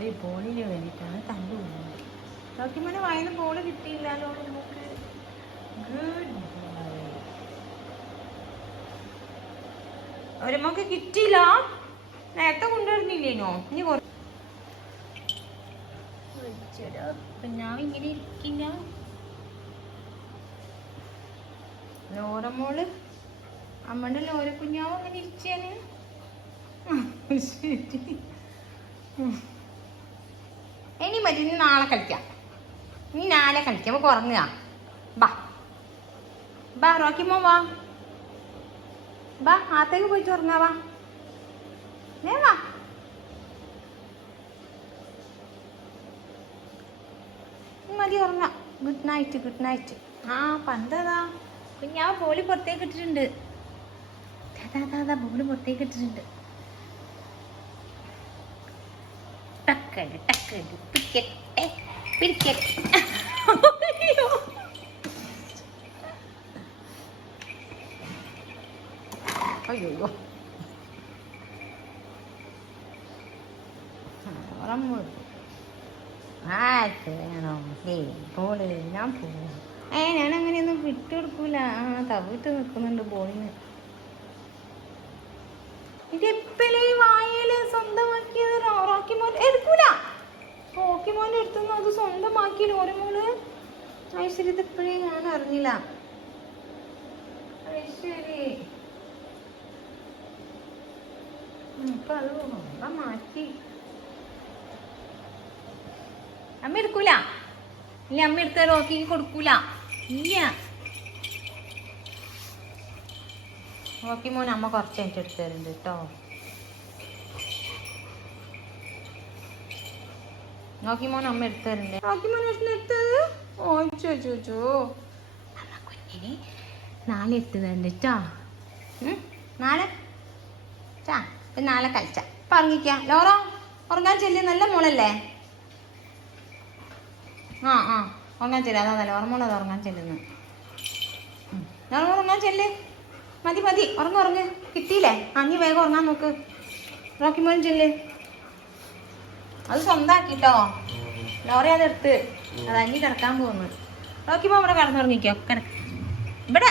ഒരു ബോളിന് വേണ്ടിയിട്ടാണ് തല്ലുകൊള്ളുന്നത്. ഡോക്യുമെന്റ് വായന ബോള് കിട്ടിയില്ലല്ലോ നമുക്ക്. ഗുഡ് ഒരു നമുക്ക് കിട്ടിയില്ല. നേരത്തെ കൊണ്ടുവരുന്നില്ലേനോ? ഇനി ഞാൻ ഇങ്ങനെ ഇരിക്കില്ല. ലോറമോള് അമ്മയുടെ ലോര കുഞ്ഞാവും അങ്ങനെ ഇരിച്ചാണ്. ശരി, ഇനി മതി. ഇനി നാളെ കളിക്കാം. ഇനി നാളെ കളിക്കാം. നമുക്ക് ഉറങ്ങുക. ബാ ബാ റോക്കിമോ വാ. ബാ ആത്തേക്ക് പോയിട്ട് ഉറങ്ങാ. വാ വാ. മതി ഉറങ്ങാം. Good night, good night. ആ പന്തതാ കുഞ്ഞാവ് ബോളി പുറത്തേക്ക് ഇട്ടിട്ടുണ്ട്. ദാ ബോള് പുറത്തേക്ക് ഇട്ടിട്ടുണ്ട്. ടക്കട് ടക്കട് പിടിക്കട്ടെ പിടിക്കട്ടെ. അയ്യോ വേണോ? ബോള് ഞാൻ പോവാ. ഞാൻ അങ്ങനെയൊന്നും വിട്ടുകൊടുക്കൂല. തവിട്ട് നിൽക്കുന്നുണ്ട് ബോളിന്. ഇതെപ്പോഴേ വായല് സ്വന്തമാക്കിയത് റോക്കിമോൻ എടുക്കൂല. റോക്കിമോൻ എടുത്തുനിന്ന് അത് സ്വന്തമാക്കിയില്ല ഓരോമോള്. ഐശ്വര്യ ഇതെപ്പോഴേ ഞാൻ അറിഞ്ഞില്ല. ഐശ്വര്യ ഇപ്പൊ അത് മാറ്റി. അമ്മ എടുക്കൂല. ഇല്ല അമ്മ എടുത്ത റോക്കിക്ക് കൊടുക്കൂല. ഇല്ല റോക്കി മോൻ അമ്മ കുറച്ച് കഴിഞ്ഞിട്ട് എടുത്തു തരുന്നുണ്ട് കേട്ടോ. റോക്കി മോൻ അമ്മ എടുത്തു തരുന്നുണ്ട്. റോക്കി മോൻ എടുത്തത് ഓച്ചോ അമ്മ കുഞ്ഞിന് നാളെ എടുത്തു തരുന്നുണ്ട് കേട്ടോ. നാളെ നാളെ കളിച്ച പറഞ്ഞിക്കാം. ലോറോ ഉറങ്ങാൻ ചെല്ലി. നല്ല മോളല്ലേ? ഉറങ്ങാൻ ചെല്ല്. അതാ നല്ല ഓർമ്മോളത് ഉറങ്ങാൻ ചെല്ലുന്നു. ഉറങ്ങാൻ ചെല്ല്. മതി മതി ഉറങ്ങ്. കിട്ടിയില്ലേ? നീ വേഗം ഉറങ്ങാൻ നോക്ക്. റോക്കി മോൻ ചെല്ല്. അത് സ്വന്തമാക്കിട്ടോ. ലോറി അതെടുത്ത് അത് അഞ്ഞി കിടക്കാൻ പോകുന്നു. റോക്കി മോൻ ഇവിടെ കിടന്നുറങ്ങിക്കോ. ഇവിടെ